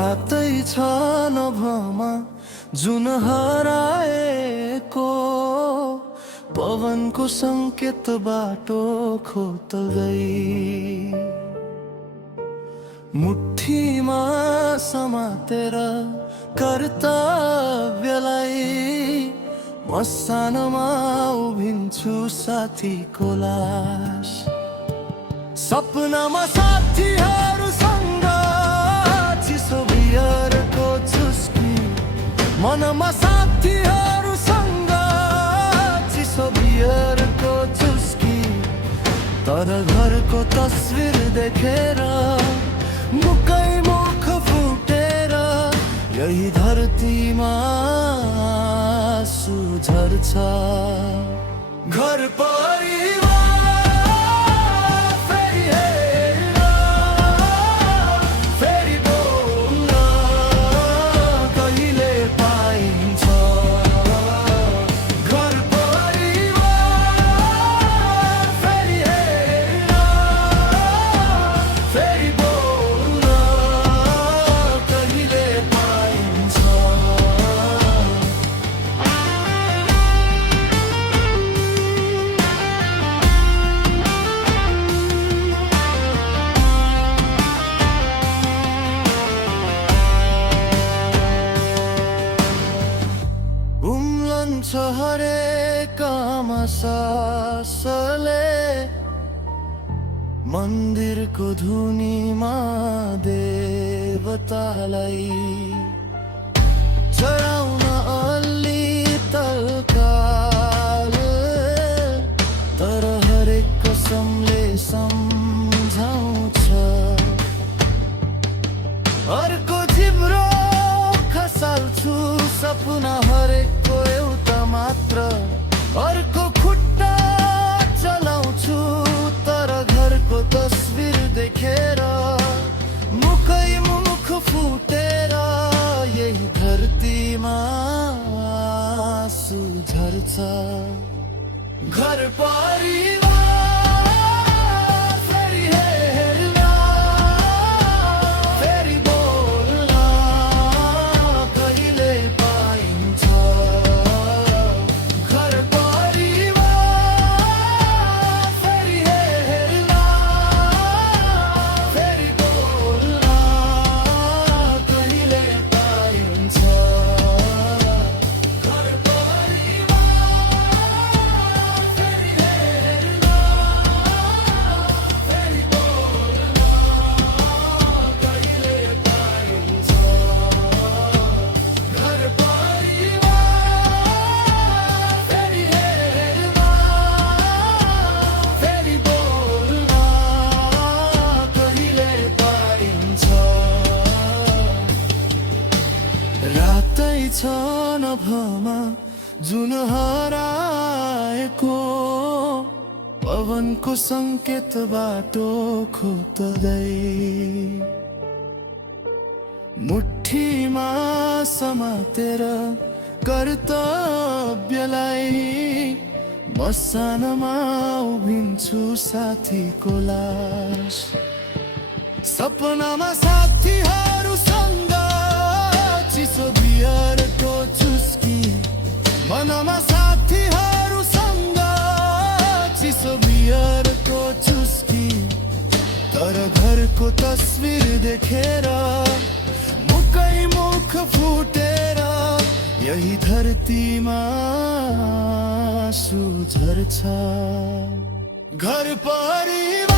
रातै छ नभमा जुन हराएको, पवनको संकेत बाटो खोज्दै मुठीमा समातेर कर्तव्यलाई मसानोमा उभिन्छु साथीको लास। सपनामा साथीहरूसँग चिसो बियरको चुस्की, मनमा साथीहरूसँग चिसो बियरको चुस्की। तर घरको तस्विर देखेर मुकै मुख फुटेर यही धरतीमा आँसु झर्छ। घर परिवार फेरि हेर्न, फेरि बोल्न कहिले पाइन्छ। घर परिवार फेरि हेर्न, फेरि बोल्न कहिले पाइन्छ। उम्लन्छ हरेकमा सासले, मन्दिरको धुनीमा देवतालाई चढाउन अलि तलकाल। तर हरेक कसमले सम्झाउँछ अर्को जिब्रो खसाल्छु। सपना हरेकको एउटा मात्र, अर्को खुट्टा चलाउँछु। तर घरको तस्विर देखेर मुखै मुख फुटेर यही धरतीमा आँसु झर्छ। घर परिवार फेरि हेर्न, फेरि बोल्न कहिले पाइन्छ। घर परिवार फेरि हेर्न, फेरि बोल्न कहिले पाइन्छ। घर परिवार फेरि हेर्न, फेरि बोल्न कहिले पाइन्छ। घर परिवार फेरि हेर्न, फेरि बोल्न कहिले पाइन्छ। रातै छ नभमा जुन हराएको, पवनको संकेत बाटो खोज्दै मुठीमा समातेर कर्तव्यलाई मसानोमा उभिन्छु साथीको लास। सपनामा साथीहरूसँग चिसो बियरको चुस्की, मनमा साथीहरूसँग चिसो बियरको चुस्की। तर घरको तस्विर देखेर मुकै मुख फुटेर यही धरतीमा आँसु झर्छ। घर परिवार